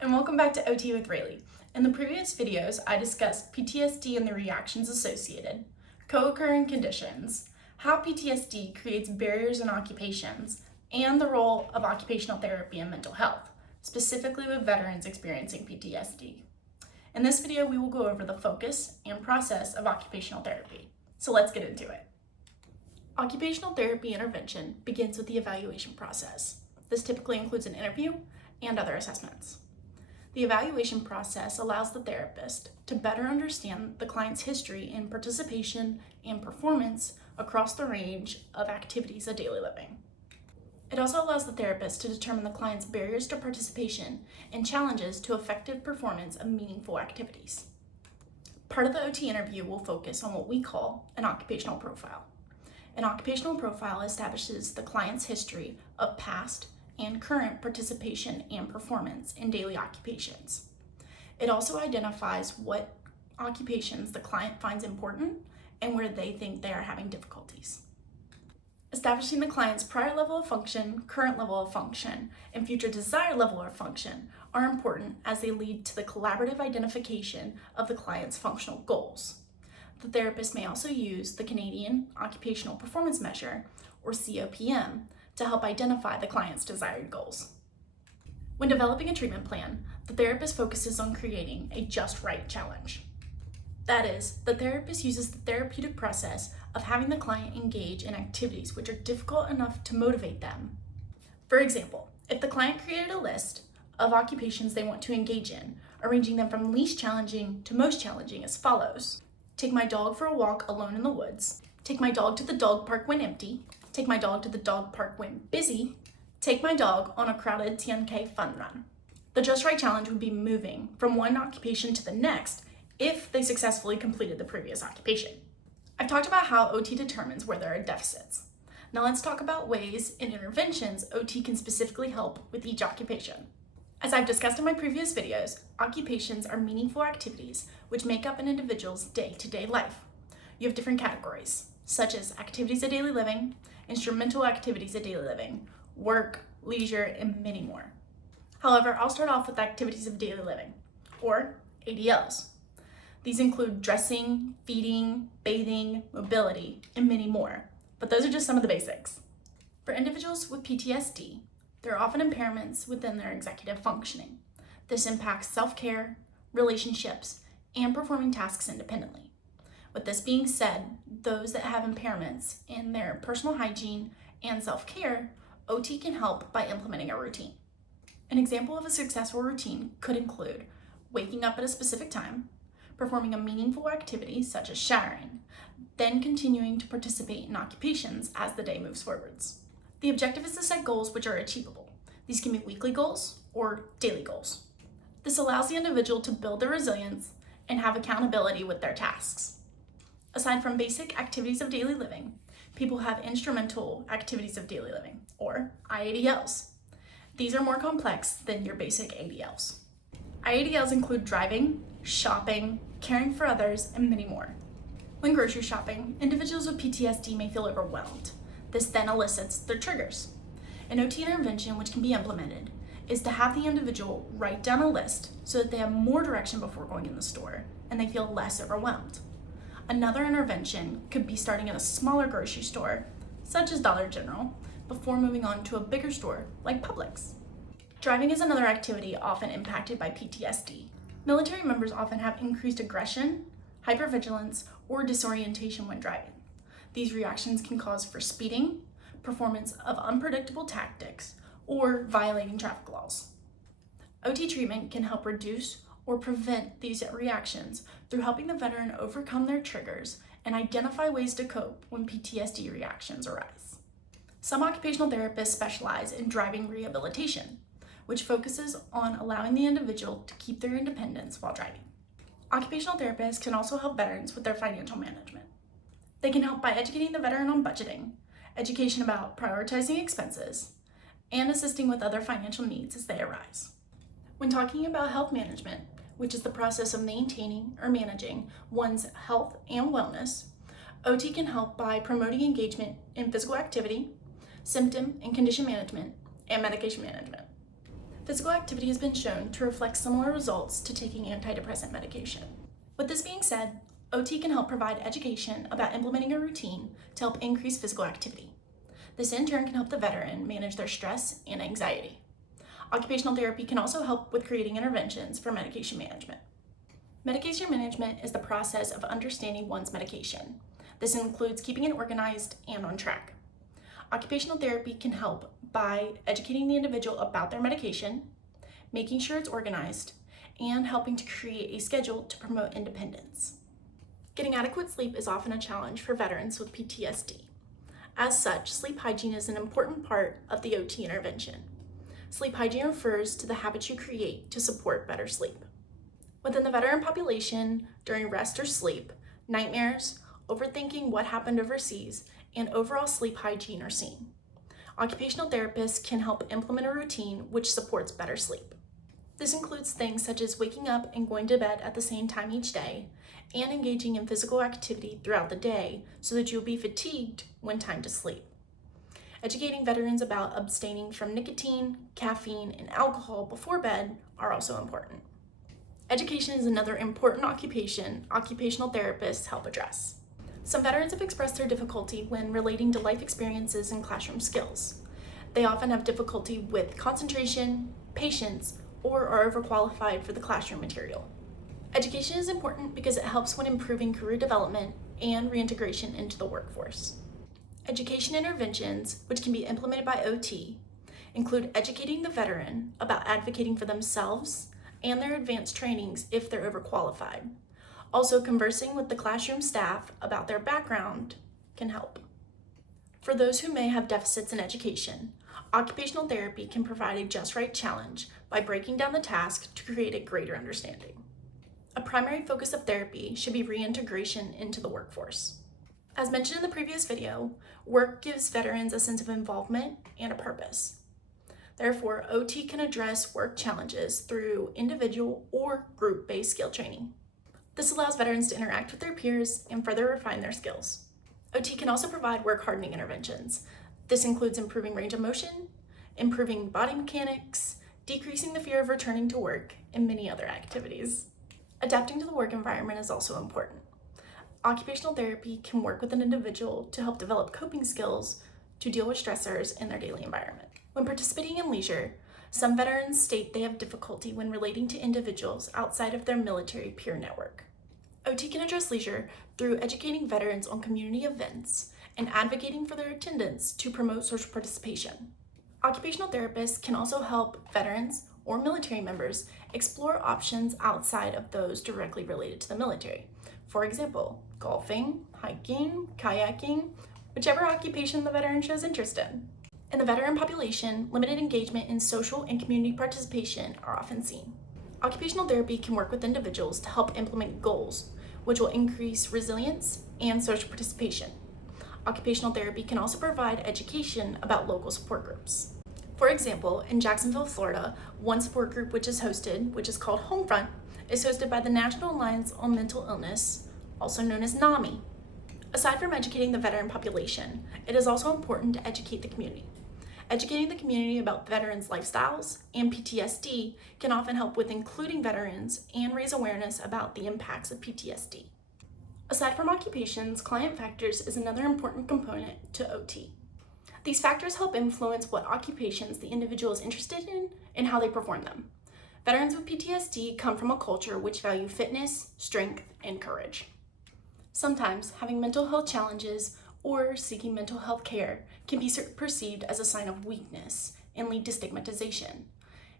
and welcome back to OT with Rayleigh. In the previous videos, I discussed PTSD and the reactions associated, co-occurring conditions, how PTSD creates barriers in occupations, and the role of occupational therapy in mental health, specifically with veterans experiencing PTSD. In this video, we will go over the focus and process of occupational therapy. So let's get into it. Occupational therapy intervention begins with the evaluation process. This typically includes an interview and other assessments. The evaluation process allows the therapist to better understand the client's history in participation and performance across the range of activities of daily living. It also allows the therapist to determine the client's barriers to participation and challenges to effective performance of meaningful activities. Part of the OT interview will focus on what we call an occupational profile. An occupational profile establishes the client's history of past and current participation and performance in daily occupations. It also identifies what occupations the client finds important and where they think they are having difficulties. Establishing the client's prior level of function, current level of function, and future desired level of function are important as they lead to the collaborative identification of the client's functional goals. The therapist may also use the Canadian Occupational Performance Measure, or COPM, to help identify the client's desired goals. When developing a treatment plan, the therapist focuses on creating a just right challenge. That is, the therapist uses the therapeutic process of having the client engage in activities which are difficult enough to motivate them. For example, if the client created a list of occupations they want to engage in, arranging them from least challenging to most challenging as follows: take my dog for a walk alone in the woods, take my dog to the dog park when empty, take my dog to the dog park when busy, take my dog on a crowded 10K fun run. The just right challenge would be moving from one occupation to the next if they successfully completed the previous occupation. I've talked about how OT determines where there are deficits. Now let's talk about ways in interventions OT can specifically help with each occupation. As I've discussed in my previous videos, occupations are meaningful activities which make up an individual's day-to-day life. You have different categories, such as activities of daily living, instrumental activities of daily living, work, leisure, and many more. However, I'll start off with activities of daily living, or ADLs. These include dressing, feeding, bathing, mobility, and many more, but those are just some of the basics. For individuals with PTSD, there are often impairments within their executive functioning. This impacts self-care, relationships, and performing tasks independently. With this being said, those that have impairments in their personal hygiene and self-care, OT can help by implementing a routine. An example of a successful routine could include waking up at a specific time, performing a meaningful activity such as showering, then continuing to participate in occupations as the day moves forwards. The objective is to set goals which are achievable. These can be weekly goals or daily goals. This allows the individual to build their resilience and have accountability with their tasks. Aside from basic activities of daily living, people have instrumental activities of daily living, or IADLs. These are more complex than your basic ADLs. IADLs include driving, shopping, caring for others, and many more. When grocery shopping, individuals with PTSD may feel overwhelmed. This then elicits their triggers. An OT intervention which can be implemented is to have the individual write down a list so that they have more direction before going in the store and they feel less overwhelmed. Another intervention could be starting at a smaller grocery store, such as Dollar General, before moving on to a bigger store like Publix. Driving is another activity often impacted by PTSD. Military members often have increased aggression, hypervigilance, or disorientation when driving. These reactions can cause for speeding, performance of unpredictable tactics, or violating traffic laws. OT treatment can help reduce or prevent these reactions through helping the veteran overcome their triggers and identify ways to cope when PTSD reactions arise. Some occupational therapists specialize in driving rehabilitation, which focuses on allowing the individual to keep their independence while driving. Occupational therapists can also help veterans with their financial management. They can help by educating the veteran on budgeting, education about prioritizing expenses, and assisting with other financial needs as they arise. When talking about health management, which is the process of maintaining or managing one's health and wellness, OT can help by promoting engagement in physical activity, symptom and condition management, and medication management. Physical activity has been shown to reflect similar results to taking antidepressant medication. With this being said, OT can help provide education about implementing a routine to help increase physical activity. This in turn can help the veteran manage their stress and anxiety. Occupational therapy can also help with creating interventions for medication management. Medication management is the process of understanding one's medication. This includes keeping it organized and on track. Occupational therapy can help by educating the individual about their medication, making sure it's organized, and helping to create a schedule to promote independence. Getting adequate sleep is often a challenge for veterans with PTSD. As such, sleep hygiene is an important part of the OT intervention. Sleep hygiene refers to the habits you create to support better sleep. Within the veteran population, during rest or sleep, nightmares, overthinking what happened overseas, and overall sleep hygiene are seen. Occupational therapists can help implement a routine which supports better sleep. This includes things such as waking up and going to bed at the same time each day, and engaging in physical activity throughout the day so that you'll be fatigued when time to sleep. Educating veterans about abstaining from nicotine, caffeine, and alcohol before bed are also important. Education is another important occupation occupational therapists help address. Some veterans have expressed their difficulty when relating to life experiences and classroom skills. They often have difficulty with concentration, patience, or are overqualified for the classroom material. Education is important because it helps when improving career development and reintegration into the workforce. Education interventions, which can be implemented by OT, include educating the veteran about advocating for themselves and their advanced trainings if they're overqualified. Also, conversing with the classroom staff about their background can help. For those who may have deficits in education, occupational therapy can provide a just right challenge by breaking down the task to create a greater understanding. A primary focus of therapy should be reintegration into the workforce. As mentioned in the previous video, work gives veterans a sense of involvement and a purpose. Therefore, OT can address work challenges through individual or group-based skill training. This allows veterans to interact with their peers and further refine their skills. OT can also provide work hardening interventions. This includes improving range of motion, improving body mechanics, decreasing the fear of returning to work, and many other activities. Adapting to the work environment is also important. Occupational therapy can work with an individual to help develop coping skills to deal with stressors in their daily environment. When participating in leisure, some veterans state they have difficulty when relating to individuals outside of their military peer network. OT can address leisure through educating veterans on community events and advocating for their attendance to promote social participation. Occupational therapists can also help veterans or military members explore options outside of those directly related to the military. For example, golfing, hiking, kayaking, whichever occupation the veteran shows interest in. In the veteran population, limited engagement in social and community participation are often seen. Occupational therapy can work with individuals to help implement goals, which will increase resilience and social participation. Occupational therapy can also provide education about local support groups. For example, in Jacksonville, Florida, one support group which is called Homefront, is hosted by the National Alliance on Mental Illness, also known as NAMI. Aside from educating the veteran population, it is also important to educate the community. Educating the community about veterans' lifestyles and PTSD can often help with including veterans and raise awareness about the impacts of PTSD. Aside from occupations, client factors is another important component to OT. These factors help influence what occupations the individual is interested in and how they perform them. Veterans with PTSD come from a culture which value fitness, strength, and courage. Sometimes having mental health challenges or seeking mental health care can be perceived as a sign of weakness and lead to stigmatization.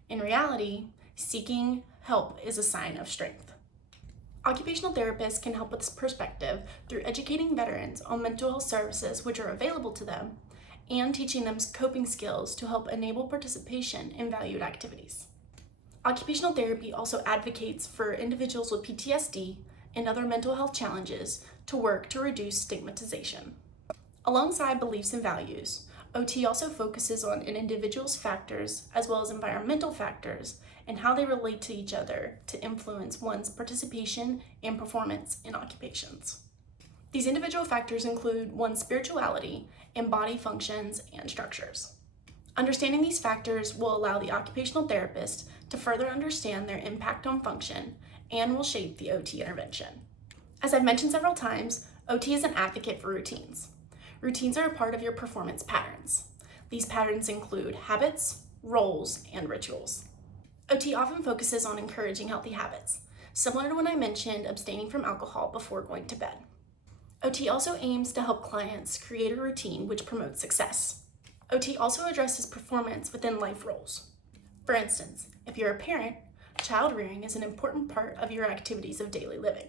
In reality, seeking help is a sign of strength. Occupational therapists can help with this perspective through educating veterans on mental health services which are available to them and teaching them coping skills to help enable participation in valued activities. Occupational therapy also advocates for individuals with PTSD and other mental health challenges to work to reduce stigmatization. Alongside beliefs and values, OT also focuses on an individual's factors as well as environmental factors and how they relate to each other to influence one's participation and performance in occupations. These individual factors include one's spirituality and body functions and structures. Understanding these factors will allow the occupational therapist to further understand their impact on function and will shape the OT intervention. As I've mentioned several times, OT is an advocate for routines. Routines are a part of your performance patterns. These patterns include habits, roles, and rituals. OT often focuses on encouraging healthy habits, similar to when I mentioned abstaining from alcohol before going to bed. OT also aims to help clients create a routine which promotes success. OT also addresses performance within life roles. For instance, if you're a parent, child rearing is an important part of your activities of daily living.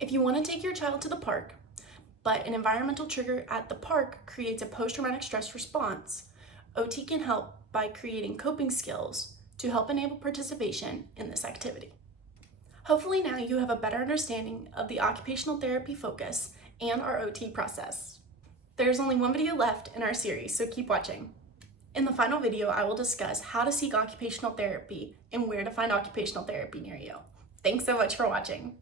If you want to take your child to the park, but an environmental trigger at the park creates a post-traumatic stress response, OT can help by creating coping skills to help enable participation in this activity. Hopefully now you have a better understanding of the occupational therapy focus and our OT process. There's only one video left in our series, so keep watching. In the final video, I will discuss how to seek occupational therapy and where to find occupational therapy near you. Thanks so much for watching.